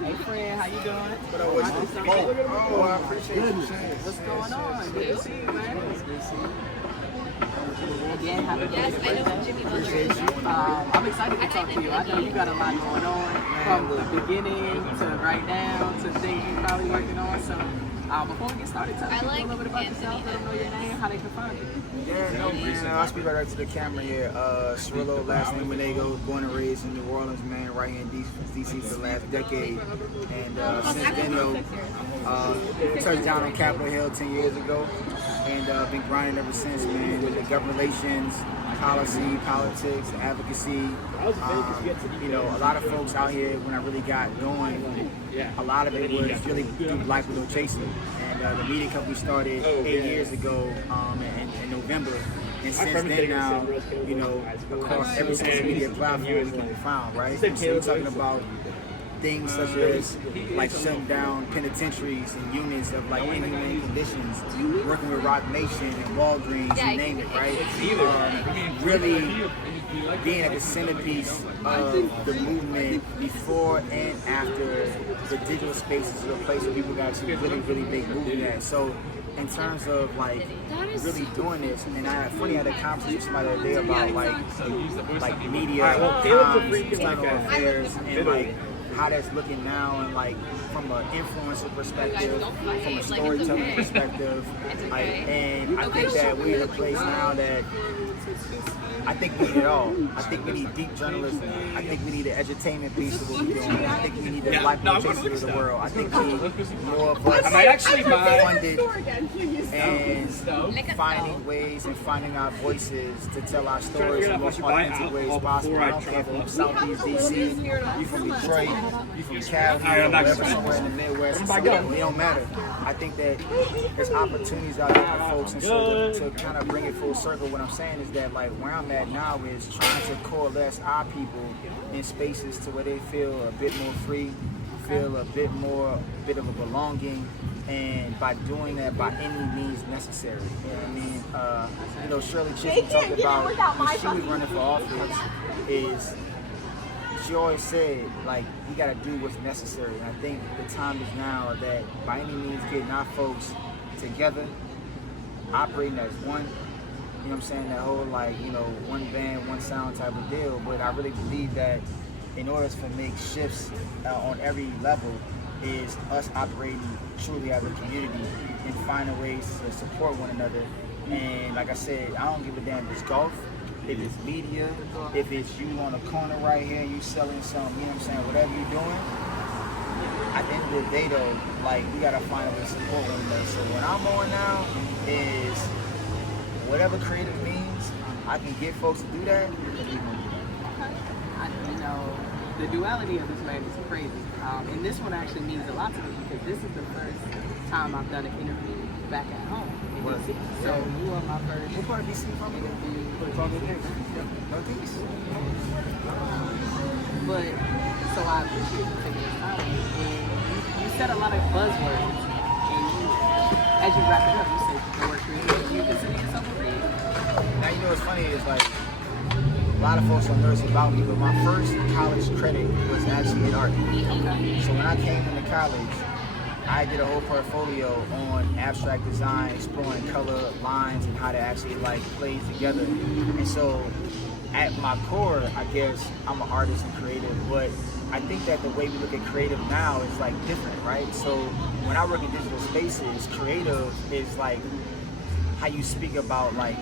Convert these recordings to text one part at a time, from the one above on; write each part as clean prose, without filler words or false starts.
Hey friend, how you doing? Oh, I appreciate you saying. What's going on? Good to see you, man. It's good to see you. Again, happy birthday. Appreciate you. I'm excited to talk to you. I know you got a lot going on from the beginning to right now to things you're probably working on. So before we get started, tell people a little bit about yourself. Let them know your name, how they can find you. Yeah, no, man. I'll speak right to the camera here. Cirilo, last name Manego, born and raised in New Orleans, man, right here in DC for the last decade. And since then, touched down on Capitol Hill 10 years ago. And been grinding ever since, man, with the government relations, policy, politics, advocacy. A lot of folks out here, when I really got going, a lot of it was really through Black Widow Chasing. And the media company started 8 years ago in November. And since then now, across every single media platform is what we found, right? And so we're talking about things such as like shutting down penitentiaries and units of like inhumane conditions, working with Rock Nation and Walgreens, you name it, right? Really being at the centerpiece of the movement before and after the digital spaces is a place where people got to really big movement at. So in terms of like really doing this, and I had a conversation with somebody the other day about like media, comms, external affairs, and like how that's looking now, and like from an influencer perspective, from a storytelling perspective, and I think that we're in a place now that I think we need it all. I think we need deep journalism. I think we need the edutainment piece of what we're doing. I think we need the Black Chasers of the world. I think we need more of us funded and finding ways and finding our voices to tell our stories in the most authentic ways possible. I don't care if you're from Southeast DC, you from Detroit, you from Cali, or wherever, somewhere in the Midwest. It don't matter. I think that there's opportunities out there for folks, and so to kind of bring it full circle, what I'm saying is that like where I'm at now is trying to coalesce our people in spaces to where they feel a bit more free, feel a bit of a belonging, and by doing that by any means necessary. You know what I mean? Shirley Chisholm talked about when she was running for office is she always said, like, we got to do what's necessary. And I think the time is now that by any means getting our folks together, operating as one, you know what I'm saying, that whole like, one band, one sound type of deal. But I really believe that in order to make shifts on every level is us operating truly as a community and finding ways to support one another. And like I said, I don't give a damn if it's golf, if it's media, if it's you on the corner right here and you selling some, you know what I'm saying, whatever you're doing. At the end of the day though, like we gotta find a way to support one another. So what I'm on now is whatever creative means I can get folks to do that, because we gonna do that. The duality of this man is crazy. And this one actually means a lot to me because this is the first time I've done an interview back at home in DC. So you are my first. What part of DC from? Northeast. But so I appreciate you taking the time. And you said a lot of buzzwords. And as you wrap it up, you said the word creative. Do you consider yourself a creative? Now what's funny is like a lot of folks don't know this about me, but my first college credit was actually in art. Okay. So when I came into college, I did a whole portfolio on abstract design, exploring color, lines, and how to actually like play together. And so at my core, I guess I'm an artist and creative, but I think that the way we look at creative now is like different, right? So when I work in digital spaces, creative is like how you speak about like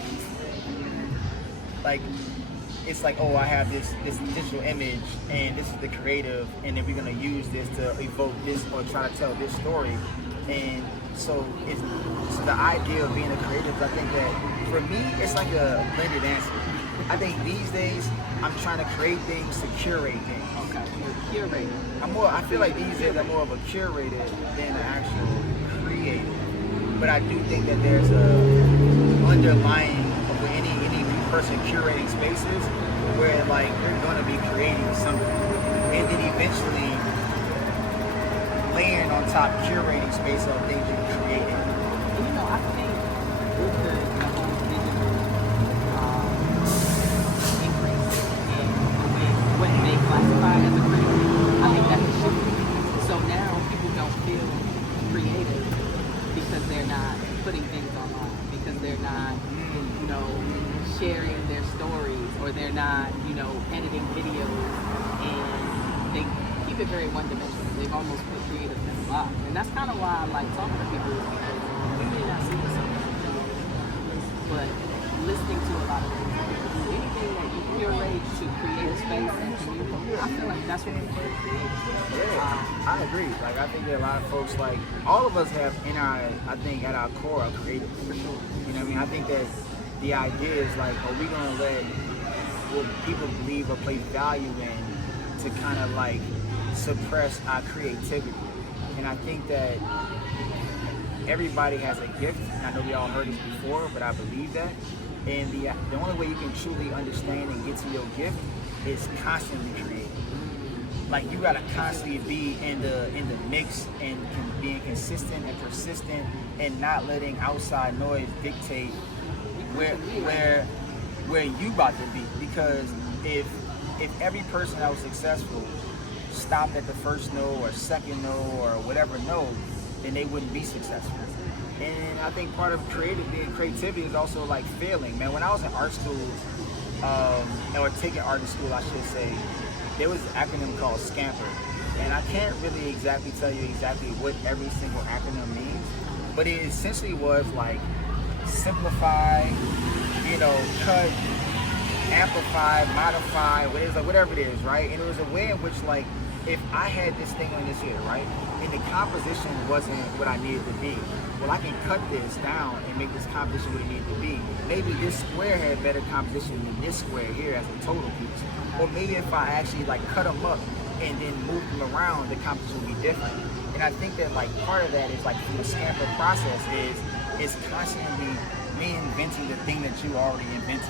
it's like, oh, I have this digital image and this is the creative, and then we're gonna use this to evoke this or try to tell this story. And so it's the idea of being a creative. I think that for me, it's like a blended answer. I think these days I'm trying to create things to curate things. Okay, you're a curator. I feel like these days I'm more of a curator than an actual creator. But I do think that there's a underlying of any person curating spaces where like you're gonna be creating something, and then eventually layering on top curating space of things you created. And I think with the whole digital increase in the way what they classify as a creative, I think that's a shift. So keep it very one-dimensional. They've almost put creative in a box. And that's kind of why I like talking to people because we may not see the same thing, but listening to a lot of things that people do, anything that you curate to create a space and community, I feel like that's what people are creating. Yeah, I agree. Like, I think that a lot of folks, like, all of us have in our, I think, at our core, are creative, for sure. You know what I mean? I think that the idea is, like, are we going to let what people believe or place value in to kind of, like, suppress our creativity? And I think that everybody has a gift. And I know we all heard this before, but I believe that. And the only way you can truly understand and get to your gift is constantly creating. Like, you gotta constantly be in the mix and being consistent and persistent and not letting outside noise dictate where you about to be. Because if every person that was successful stopped at the first no or second no or whatever no, then they wouldn't be successful. And I think part of creativity is also like failing. Man, when I was in art school, or taking art in school, I should say, there was an acronym called SCAMPER. And I can't really exactly tell you exactly what every single acronym means, but it essentially was like simplify, cut, amplify, modify, whatever it is, right? And it was a way in which, like, if I had this thing on this here, right, and the composition wasn't what I needed to be, well, I can cut this down and make this composition what it needed to be. Maybe this square had better composition than this square here as a total piece. Or maybe if I actually, like, cut them up and then move them around, the composition would be different. And I think that, like, part of that is, like, through the SCAMPER process is constantly reinventing the thing that you already invented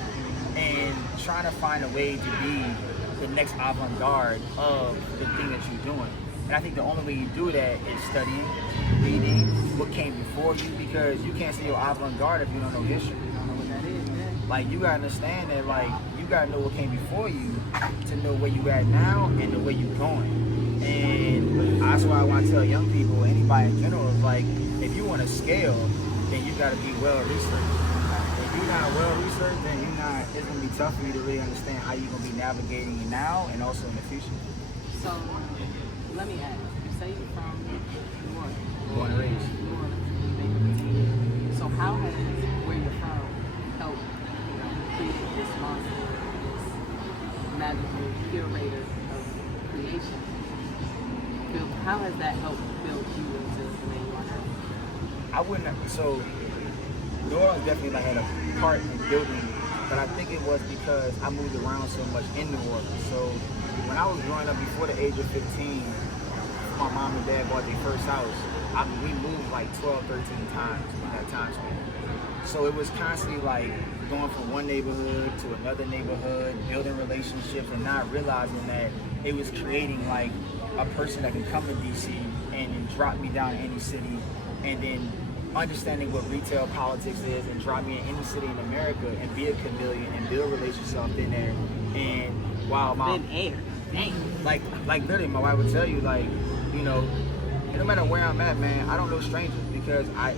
and trying to find a way to be the next avant-garde of the thing that you're doing. And I think the only way you do that is studying, reading what came before you, because you can't see your avant-garde if you don't know history. You don't know what that is, man. Like, you gotta understand that, like, you gotta know what came before you to know where you at now and the way you're going. And that's why I want to tell young people, anybody in general, is like, if you want to scale, then you gotta be well researched. If you're not well researched, then it's gonna be tough for you to really understand how you're gonna be navigating it now and also in the future. So, let me ask, you say you're from New Orleans. Born and raised. New Orleans. So how has where you're from helped create this monster, this magical curator of creation? How has that helped build you into the way you are now? I wouldn't have, so New Orleans definitely had a part in building, but I think it was because I moved around so much in New Orleans. So when I was growing up before the age of 15, my mom and dad bought their first house. We moved like 12, 13 times in that time span. So it was constantly like going from one neighborhood to another neighborhood, building relationships and not realizing that it was creating like a person that can come to DC and then drop me down in any city, and then understanding what retail politics is and drop me in any city in America and be a chameleon and build relationships up in there. And while like literally my wife would tell you, like, no matter where I'm at, man, I don't know strangers, because I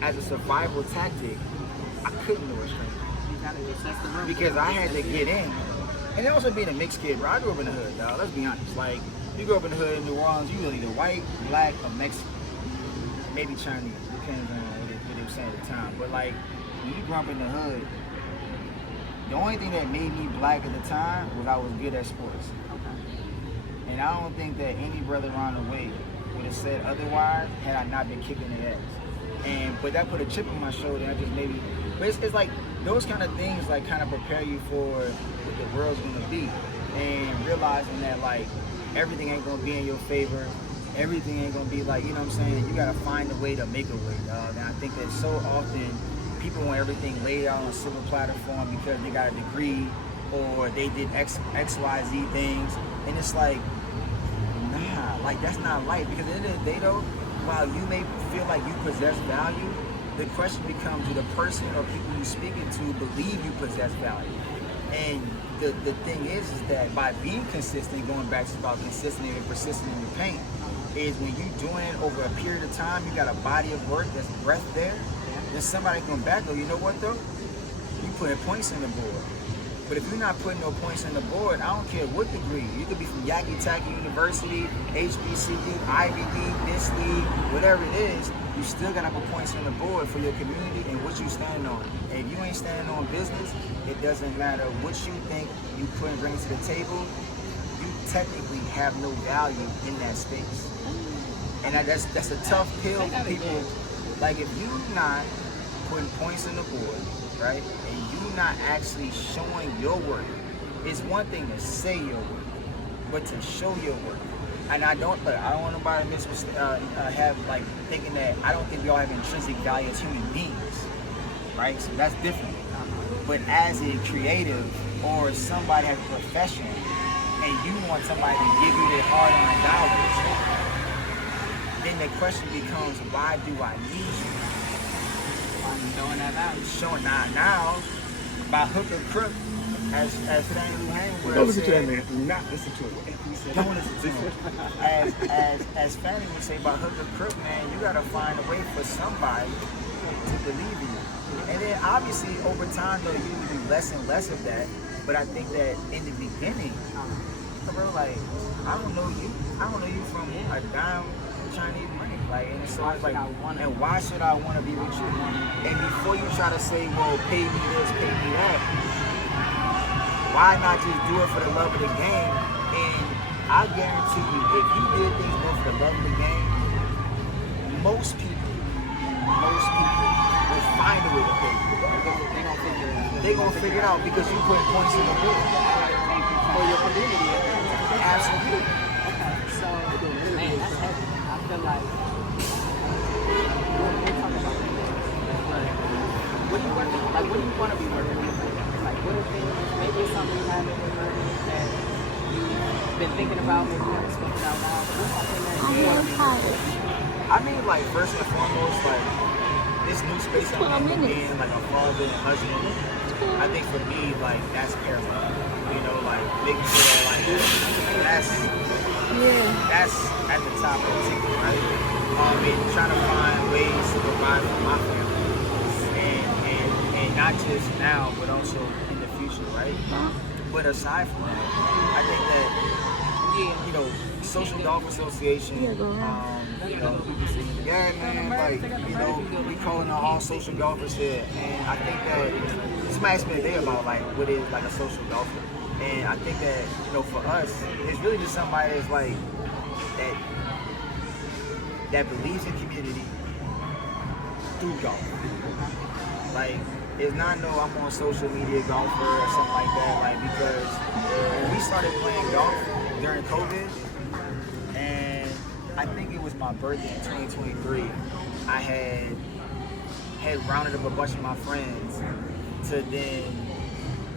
as a survival tactic, I couldn't know a stranger. Because I had to get in. And also being a mixed kid, bro. I grew up in the hood, dog. Let's be honest. Like, you grew up in the hood in New Orleans, you were either white, black, or Mexican. Maybe Chinese, depends on what they were saying at the time. But like, when you grew up in the hood, the only thing that made me black at the time was I was good at sports. And I don't think that any brother around the way would have said otherwise had I not been kicking the ass. But that put a chip on my shoulder, and I just maybe, but it's like those kind of things like kind of prepare you for what the world's gonna be, and realizing that like everything ain't gonna be in your favor, everything ain't gonna be like, you know what I'm saying, you gotta find a way to make a way, dog. And I think that so often people want everything laid out on a silver platform because they got a degree or they did X, Y, Z things, and it's like, nah, like that's not life. Because at the end of the day though, while you may feel like you possess value, the question becomes, do the person or people you're speaking to believe you possess value? And the thing is that by being consistent, going back to about consistent and persistent in your pain, is when you're doing it over a period of time, you got a body of work, there's breath there, then somebody come back, go, you know what though? You putting points on the board. But if you're not putting no points on the board, I don't care what degree. You could be from Yaki Taki University, HBCU, Ivy League, this league, whatever it is, you still gotta put points on the board for your community and what you stand on. And if you ain't standing on business, it doesn't matter what you think you put and bring to the table, you technically have no value in that space. And that's a tough pill for people. Like if you're not putting points on the board, right, and you're not actually showing your work, it's one thing to say your work, but to show your work. And I don't want nobody to have like thinking that I don't think we all have intrinsic value as human beings, right? So that's different. But as a creative or somebody has a profession, and you want somebody to give you their hard-earned dollars, then the question becomes, why do I need you? Showing that value. Showing now, by hook or crook, as Fannie Hangwell Don't listen to said, that man. Do not listen to it. don't listen to him. As Fannie would say, by hook or crook, man, you gotta find a way for somebody to believe in you. And then obviously over time though, you will do less and less of that. But I think that in the beginning, bro, like I don't know you from a dime Chinese money. Like, and so I was like, and why should I want to be with you? And before you try to say, well, pay me this, pay me that, why not just do it for the love of the game? And I guarantee you, if you did things more for the love of the game, most people will find a way to pay you. They're gonna figure it out because you put points in the board For your community. Absolutely. Okay, so, man, that's heavy. I feel like, we'll talk about that. But what do you work on? Like, what do you want to be working on? Like, what are things, maybe it's something you haven't been learning that you've been thinking about, maybe you haven't spoken out loud. What's something that you want to be working on? I mean, like, first and foremost, like, this new space I'm being, like, a father and husband, I think for me, like, that's paramount. You know, like, making sure that, like, that's at the top of the ticket, right? And trying to find ways to provide for my family. And not just now, but also in the future, right? But aside from that, I think that, you know, Social Golf Association, you know, yeah, man, like, you know, we calling on all social golfers here, and I think that somebody asked me today about, like, what is, like, a social golfer, and I think that, you know, for us, it's really just somebody that's, like, that believes in community through golf. Like, it's not no I'm on social media golfer or something like that, like, because when we started playing golf during COVID, and I think it was my birthday in 2023, I had rounded up a bunch of my friends to then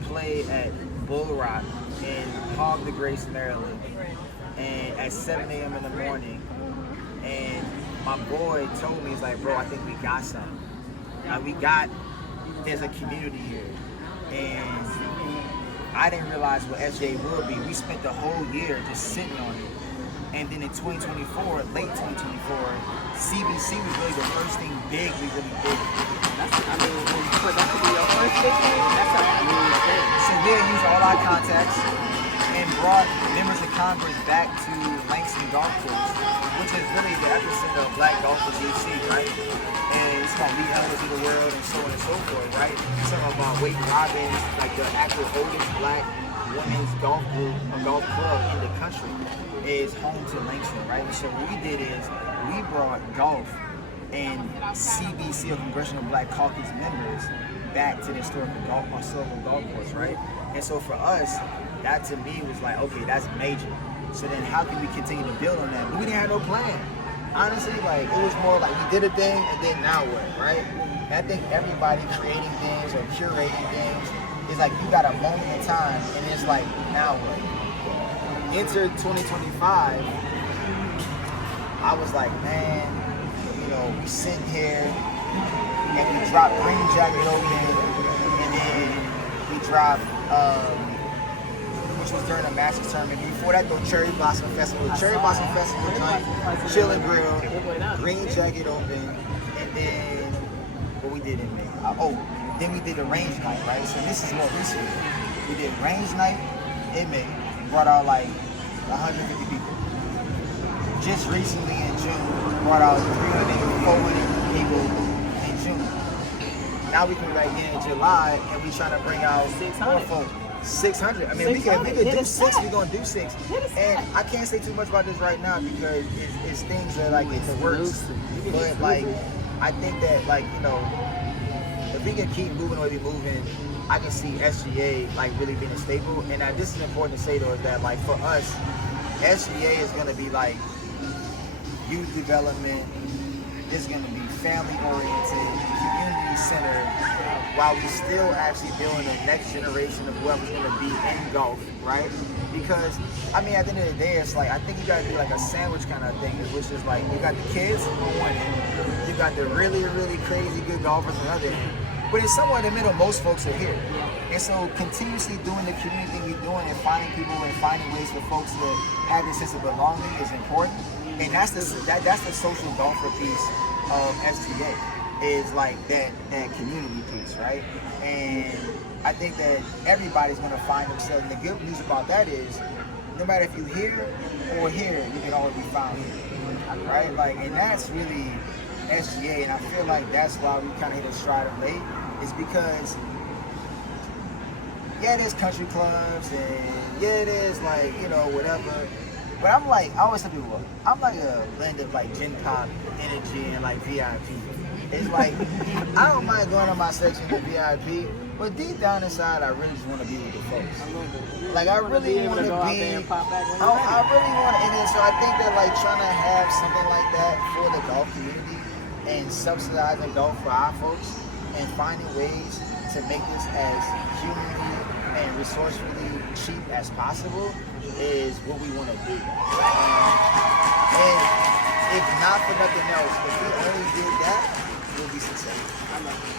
play at Bull Rock in Hog the Grace, Maryland, and at 7 a.m. in the morning. And my boy told me, he's like, bro, I think we got something. There's a community here. And I didn't realize what SJ would be. We spent the whole year just sitting on it. And then in 2024, late 2024, CBC was really the first thing big we really did. For that to be your first big thing, that's a huge thing. So we used all our contacts and brought members of Congress back to Langston Golf Course, which is really the epicenter of black golf in DC, right? And it's about Lee Ellis of the world and so on and so forth, right? Some of our Wade Robbins, like the actual oldest black women's golf group, a golf club in the country, is home to Langston, right? So what we did is we brought golf and CBC, or Congressional Black Caucus members, back to the historical golf course, right? And so for us, that to me was like, okay, that's major. So then how can we continue to build on that? But we didn't have no plan. Honestly, like, it was more like we did a thing and then now what, right? And I think everybody creating things or curating things is like you got a moment in time and it's like, now what? Enter 2025, I was like, man, you know, we sitting here and we dropped Green Jacket Open, and then we dropped, which was during the Masters tournament. Before that, though, Cherry Blossom Festival, joint, Chill and Grill, Green Jacket Open, and then what we did in May. Then we did a range night, right? So this is more recent. We did range night in May, brought out like 150 people. Just recently in June, brought out 300, 400 people in June. Now we can be like in July, and we trying to bring out 600. 600. I mean, we could do 6. We're gonna do 6. And I can't say too much about this right now because it's things that like it's works. But like, I think that like if we can keep moving the way we're moving, I can see SGA like really being a staple. And this is important to say though, is that like for us, SGA is gonna be like youth development. It's gonna be family oriented, community centered, while we still actually building the next generation of whoever's gonna be in golf, right? Because I mean, at the end of the day, it's like I think you gotta do like a sandwich kind of thing, which is like you got the kids on one end, you got the really, really crazy good golfers on the other end. But it's somewhere in the middle, most folks are here. And so continuously doing the community thing we're doing and finding people and finding ways for folks to have this sense of belonging is important. And that's the social golfer piece of SGA, is like that community piece, right? And I think that everybody's gonna find themselves. And the good news about that is, no matter if you here or here, you can always be found here, right? Like, and that's really SGA, and I feel like that's why we kind of hit a stride of late, is because yeah, there's country clubs and yeah, it is like whatever. But I'm like, I always tell people, I'm like a blend of like Gen Pop energy and like VIP. It's like, I don't mind going on my section to VIP, but deep down inside, I really just want to be with the folks. Like, I really want to be, I really want to, and then so I think that like trying to have something like that for the golf community and subsidizing golf for our folks and finding ways to make this as humanly and resourcefully cheap as possible is what we want to do. And if not for nothing else, if we only did that, we'll be successful. I love it.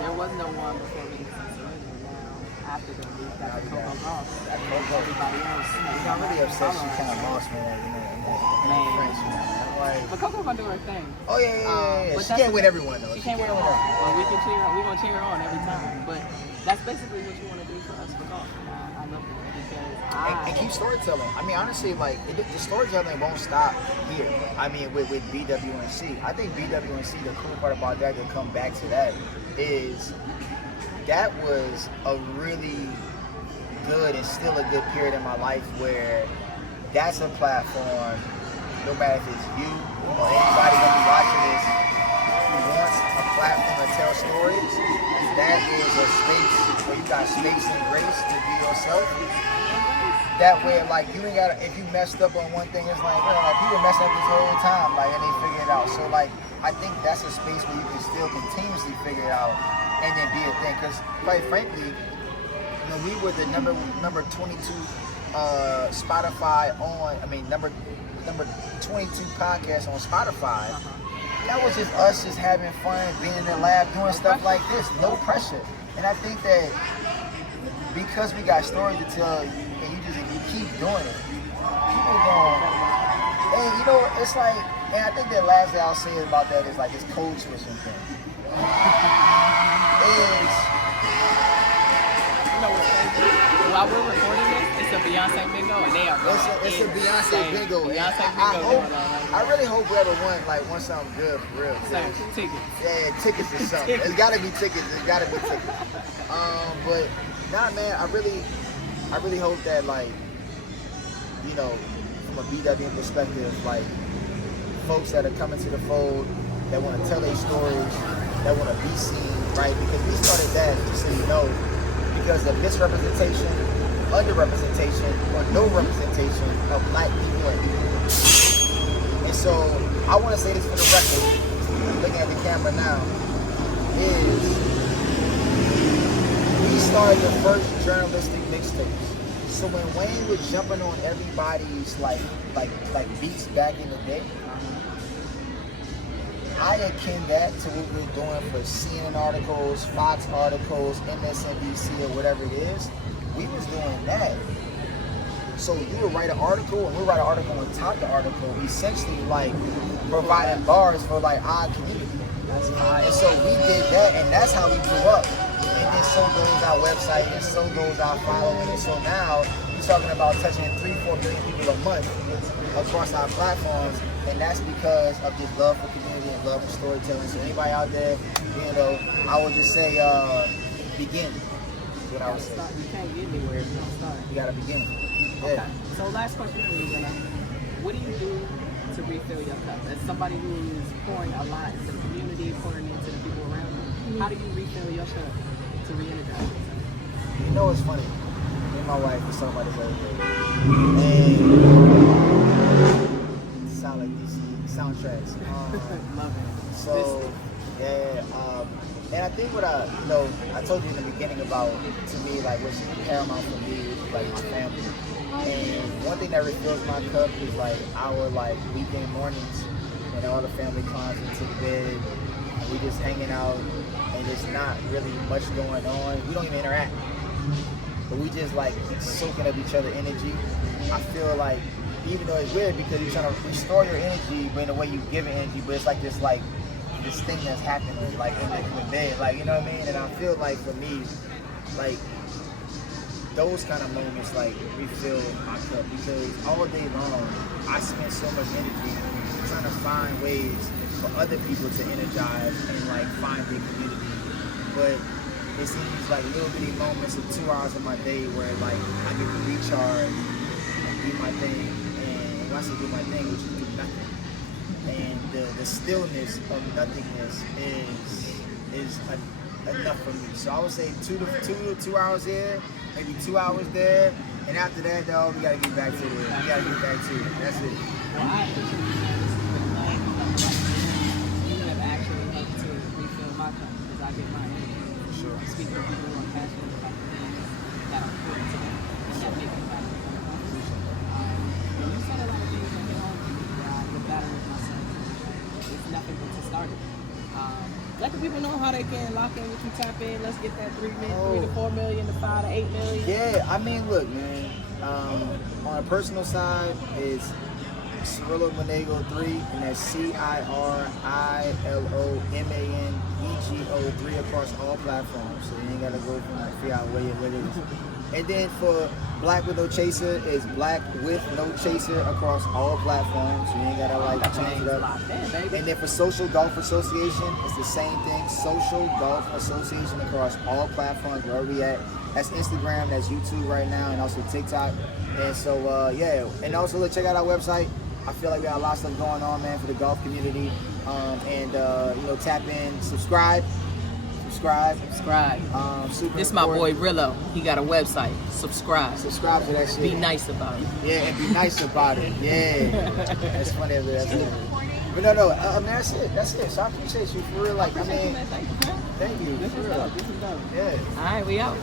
There was no one before me. Now, after the week, that Coco lost. Everybody else. I'm really upset she kind of lost, man. But Coco gonna do her thing. Oh yeah. She can't win everyone though. She can't win everyone. Well, we can cheer. We gonna cheer her on every time. But that's basically what you want to do for us for golf. I love it because and keep storytelling. I mean, honestly, like the storytelling won't stop here. I mean, with BWNC, I think BWNC. The cool part about that, to come back to that, is that was a really good and still a good period in my life where that's a platform. No matter if it's you or anybody gonna be watching this who wants a platform to tell stories, that is a space where you got space and grace to be yourself. That way, like, you ain't gotta, if you messed up on one thing, it's like, well, like, people mess up this whole time, like, and they figure it out. So, like, I think that's a space where you can still continuously figure it out and then be a thing. Because, quite frankly, we were the number 22 Spotify on, number 22 podcast on Spotify. That was just us just having fun, being in the lab, doing stuff like this, no pressure. And I think that because we got stories to tell, and you keep doing it, people going, and it's like, and I think that last thing I'll say about that is like this code switching thing. While we're recording this, it's a Beyonce bingo, and they are it's a Beyonce bingo. I really hope whoever won something good for real. Tickets. Yeah, tickets or something. It's gotta be tickets. But nah, man, I really hope that from a BW perspective, like folks that are coming to the fold, that want to tell their stories, that want to be seen, right? Because we started that, just so you know, because of misrepresentation, underrepresentation, or no representation of black people and people. And so I want to say this for the record, looking at the camera now, is we started the first journalistic mixtapes. So when Wayne was jumping on everybody's like beats back in the day, I akin that to what we're doing for CNN articles, Fox articles, MSNBC, or whatever it is. We was doing that. So you would write an article, and we write an article on top of the article, essentially like providing bars for like our community. And so we did that, and that's how we grew up. And then and so goes our website, and so goes our following. And so now you're talking about touching 3-4 million people a month across our platforms, and that's because of just love for community and love for storytelling. So anybody out there, you know, I would just say begin. Is what I would say. You can't get anywhere if you don't start. You gotta begin. Okay. So last question for you, Villa. What do you do to refill your cup? As somebody who is pouring a lot into the community, pouring into the people around you, how do you refill your cup to re-energize yourself? You know what's funny? Me and my wife was talking about this other day. And it sound like DC soundtracks. Love it. So, yeah, and I think what I told you in the beginning about, to me, like, what's paramount for me is, like, my family. And one thing that refills my cup is, like, our, like, weekend mornings, and all the family climbs into the bed, and we just hanging out, and there's not really much going on. We don't even interact, but we just, like, soaking up each other's energy. I feel like, even though it's weird because you're trying to restore your energy, but in the way you give it energy, but it's like this thing that's happening, like in the bed, like, you know what I mean? And I feel like for me, like, those kind of moments, like, refill my cup, because all day long I spend so much energy trying to find ways for other people to energize and, like, find their community. But it's in these, like, little bitty moments of 2 hours of my day where, like, I get to recharge and do my thing. And when I say do my thing, which is do nothing. And the stillness of nothingness is enough for me. So I would say 2 hours here, maybe 2 hours there, and after that, though, we gotta get back to it. We gotta get back to it. That's it. Well, I appreciate you saying this is the you have actually helped to refill my cup because I get my energy. Sure. Speaking of people who are passionate about the things that are important to them and that make them happy. You said a lot of things that hit home to me. The battle with myself. It's nothing but to start it. Let the people know how they can lock in with you, tap in. Let's get that 3 to 4 million to 5 to 8 million. Yeah, I mean, look, man. On a personal side, it's Cirilo Manego 3, and that's CIRILOMANEGO 3 across all platforms. So you ain't gotta go from like figure out where it is. And then for Black with No Chaser, it's Black with No Chaser across all platforms. So you ain't gotta like change it up. And then for Social Golf Association, it's the same thing. Social Golf Association across all platforms, where we at. That's Instagram, that's YouTube right now, and also TikTok. And so yeah, and also look, check out our website. I feel like we got a lot of stuff going on, man, for the golf community. And you know, tap in, subscribe. This my boy Rillo. He got a website. Subscribe to that shit. Be nice about it. Yeah, and be nice about it. Yeah. That's funny. That's it. But no, I mean, that's it. So I appreciate you for real. Like, I mean, thank you. This is dope. Yeah. All right, we out.